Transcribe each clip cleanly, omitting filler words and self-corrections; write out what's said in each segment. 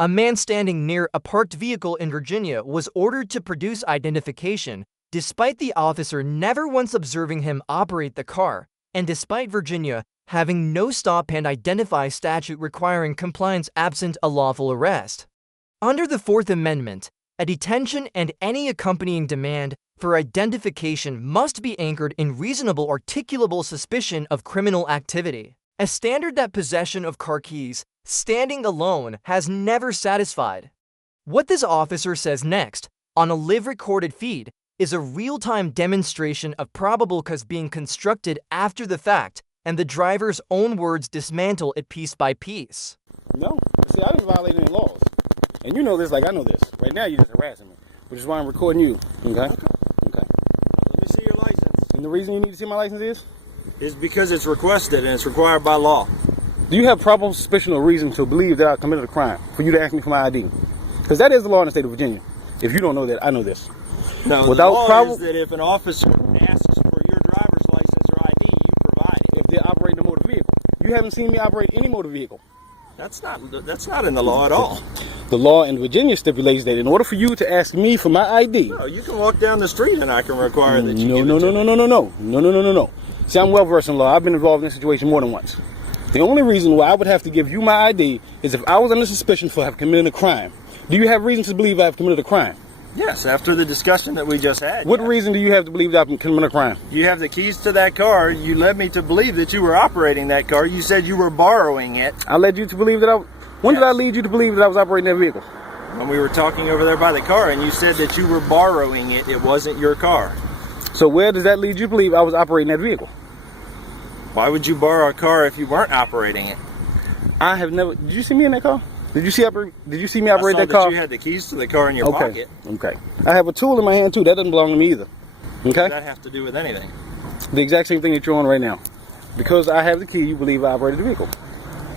A man standing near a parked vehicle in Virginia was ordered to produce identification, despite the officer never once observing him operate the car, and despite Virginia having no stop and identify statute requiring compliance absent a lawful arrest. Under the Fourth Amendment, a detention and any accompanying demand for identification must be anchored in reasonable articulable suspicion of criminal activity, a standard that possession of car keys, standing alone, has never satisfied. What this officer says next, on a live-recorded feed, is a real-time demonstration of probable cause being constructed after the fact, and the driver's own words dismantle it piece by piece. No. See, I didn't violate any laws. And you know this like I know this. Right now you're just harassing me, which is why I'm recording you. Okay? Okay. Let me see your license. And the reason you need to see my license is because it's requested and it's required by law. Do you have probable suspicion or reason to believe that I committed a crime for you to ask me for my ID? Because that is the law in the state of Virginia. If you don't know that, I know this. No, the law is that if an officer asks for your driver's license or ID, you provide it. If they're operating a motor vehicle. You haven't seen me operate any motor vehicle. That's not in the law at all. The law in Virginia stipulates that in order for you to ask me for my ID... No, you can walk down the street and I can require that you No. See, I'm well versed in law. I've been involved in this situation more than once. The only reason why I would have to give you my ID is if I was under suspicion for having committed a crime. Do you have reason to believe I have committed a crime? Yes, after the discussion that we just had. What reason do you have to believe that I've committed a crime? You have the keys to that car. You led me to believe that you were operating that car. You said you were borrowing it. I led you to believe that When did I lead you to believe that I was operating that vehicle? When we were talking over there by the car and you said that you were borrowing it. It wasn't your car. So where does that lead you to believe I was operating that vehicle? Why would you borrow a car if you weren't operating it? I have never... Did you see me in that car? Did you see me operate that car? I saw that you had the keys to the car in your pocket. Okay. I have a tool in my hand too. That doesn't belong to me either. Okay? What does that have to do with anything? The exact same thing that you're on right now. Because I have the key, you believe I operated the vehicle.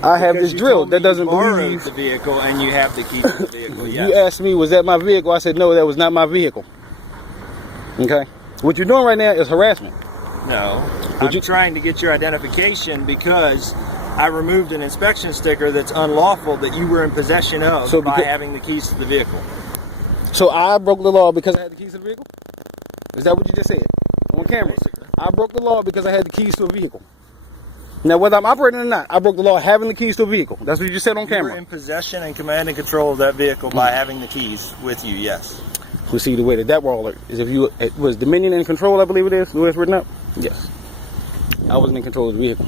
I have this drill that doesn't believe the vehicle and you have the key to the vehicle. Yes. You asked me, was that my vehicle? I said, no, that was not my vehicle. Okay? What you're doing right now is harassment. No. I'm trying to get your identification because I removed an inspection sticker that's unlawful that you were in possession of by having the keys to the vehicle. So I broke the law because I had the keys to the vehicle? Is that what you just said? On camera. Basically. I broke the law because I had the keys to a vehicle. Now, whether I'm operating or not, I broke the law having the keys to a vehicle. That's what you just said on camera. You were in possession and command and control of that vehicle by having the keys with you, yes. We see the way that works is if you it was dominion and control, I believe it is, the way it's written up. Yes. I wasn't in control of the vehicle.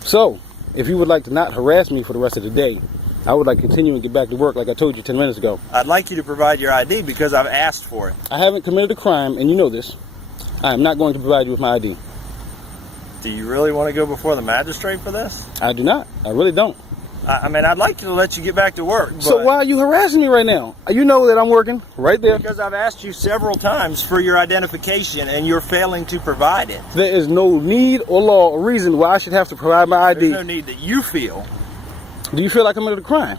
So, if you would like to not harass me for the rest of the day, I would like to continue and get back to work like I told you 10 minutes ago. I'd like you to provide your ID because I've asked for it. I haven't committed a crime, and you know this. I am not going to provide you with my ID. Do you really want to go before the magistrate for this? I do not. I really don't. I mean, I'd like to let you get back to work. But so why are you harassing me right now? You know that I'm working right there. Because I've asked you several times for your identification, and you're failing to provide it. There is no need or law or reason why I should have to provide my ID. There's no need that you feel. Do you feel like I committed a crime?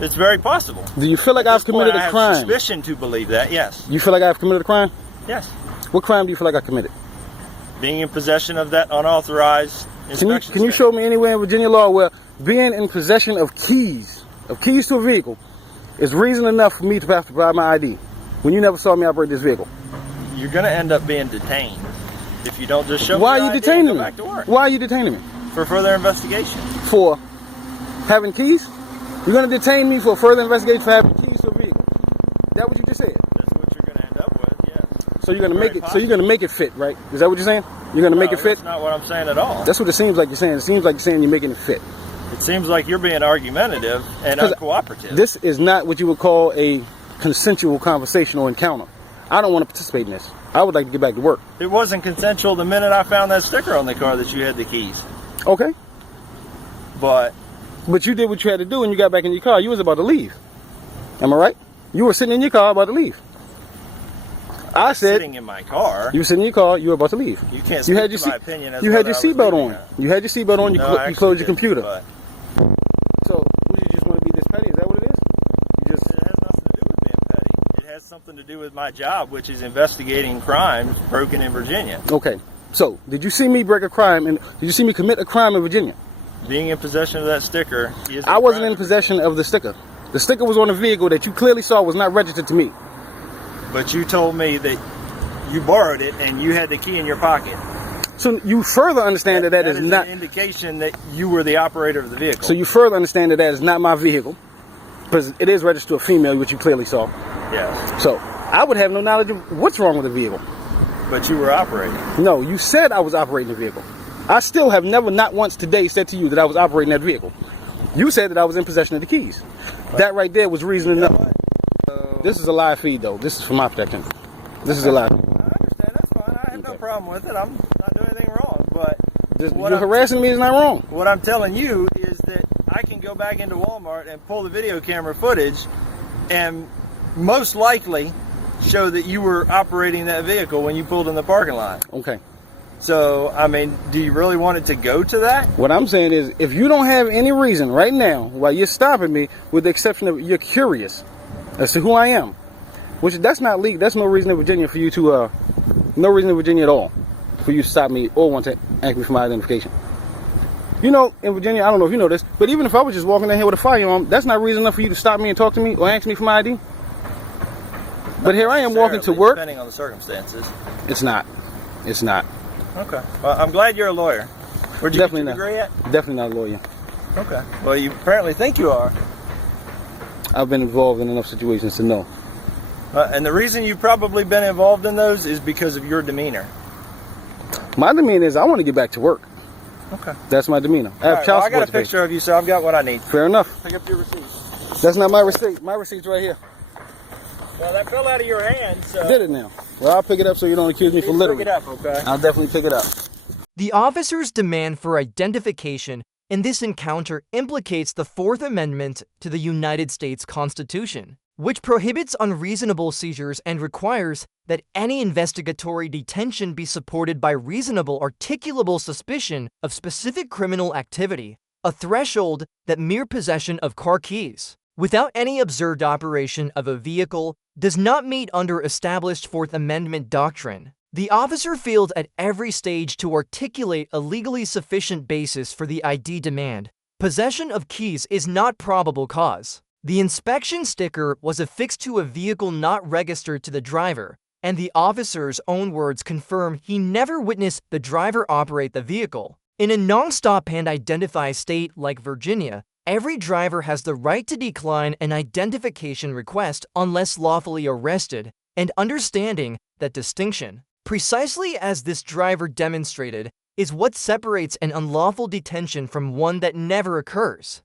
It's very possible. Do you feel like I've committed a crime? I have suspicion to believe that, yes. You feel like I've committed a crime? Yes. What crime do you feel like I committed? Being in possession of that unauthorized inspection. Can you show me anywhere in Virginia law where being in possession of keys to a vehicle is reason enough for me to have to provide my ID when you never saw me operate this vehicle? You're going to end up being detained if you don't just show me Why your are you ID detaining and me? go back to work. Why are you detaining me? For further investigation. For having keys? You're going to detain me for further investigation for having keys to a vehicle. Is that what you just said? That's what you're going to end up with, yes. So you're going to make it. So you're going to make it fit, right? Is that what you're saying? You're going to make it fit? That's not what I'm saying at all. That's what it seems like you're saying. It seems like you're saying you're making it fit. It seems like you're being argumentative and uncooperative. This is not what you would call a consensual conversation or encounter. I don't want to participate in this. I would like to get back to work. It wasn't consensual the minute I found that sticker on the car that you had the keys. Okay. But you did what you had to do and you got back in your car. You was about to leave. Am I right? You were sitting in your car about to leave. I said sitting in my car. You were sitting in your car. You were about to leave. You can't speak to my opinion. You had your seatbelt on. You had your seatbelt on. You closed your computer. But so, would you just want to be this petty? Is that what it is? It has nothing to do with being petty. It has something to do with my job, which is investigating crimes broken in Virginia. Okay. So, did you see me break a crime? And did you see me commit a crime in Virginia? being in possession of that sticker is I wasn't in possession of the sticker. The sticker was on a vehicle that you clearly saw was not registered to me. But you told me that you borrowed it and you had the key in your pocket. So you further understand that is not an indication that you were the operator of the vehicle. So you further understand that is not my vehicle, because it is registered to a female, which you clearly saw. Yes. So I would have no knowledge of what's wrong with the vehicle. But you were operating. No, you said I was operating the vehicle. I still have never, not once today, said to you that I was operating that vehicle. You said that I was in possession of the keys. That right there was reason enough. This is a live feed, though. This is for my protection. This is a live. I understand. That's fine. I have no problem with it. I'm not doing anything wrong. But you're harassing me is not wrong. What I'm telling you is that I can go back into Walmart and pull the video camera footage and most likely show that you were operating that vehicle when you pulled in the parking lot. Okay. So, I mean, do you really want it to go to that? What I'm saying is, if you don't have any reason right now while you're stopping me, with the exception of you're curious as to who I am, which that's not legal. That's no reason in Virginia for you to, no reason in Virginia at all for you to stop me or want to ask me for my identification. You know, in Virginia, I don't know if you know this, but even if I was just walking down here with a firearm, that's not reason enough for you to stop me and talk to me or ask me for my ID. But here I am walking to work. Depending on the circumstances. It's not. It's not. Okay. Well, I'm glad you're a lawyer. Where'd you Definitely get your degree at? Definitely not a lawyer. Okay. Well, you apparently think you are. I've been involved in enough situations to know. And the reason you've probably been involved in those is because of your demeanor. My demeanor is I want to get back to work. Okay. That's my demeanor. I have child I got a picture of you, so I've got what I need. Fair enough. Pick up your receipt. That's not my receipt. My receipt's right here. Well, that fell out of your hand, so... I did it now. Well, I'll pick it up so you don't accuse me for littering. Pick it up, okay? I'll definitely pick it up. The officer's demand for identification in this encounter implicates the Fourth Amendment to the United States Constitution, which prohibits unreasonable seizures and requires that any investigatory detention be supported by reasonable articulable suspicion of specific criminal activity, a threshold that mere possession of car keys without any observed operation of a vehicle does not meet under established Fourth Amendment doctrine. The officer failed at every stage to articulate a legally sufficient basis for the ID demand. Possession of keys is not probable cause. The inspection sticker was affixed to a vehicle not registered to the driver, and the officer's own words confirm he never witnessed the driver operate the vehicle. In a non-stop and identify state like Virginia, every driver has the right to decline an identification request unless lawfully arrested, and understanding that distinction, precisely as this driver demonstrated, is what separates an unlawful detention from one that never occurs.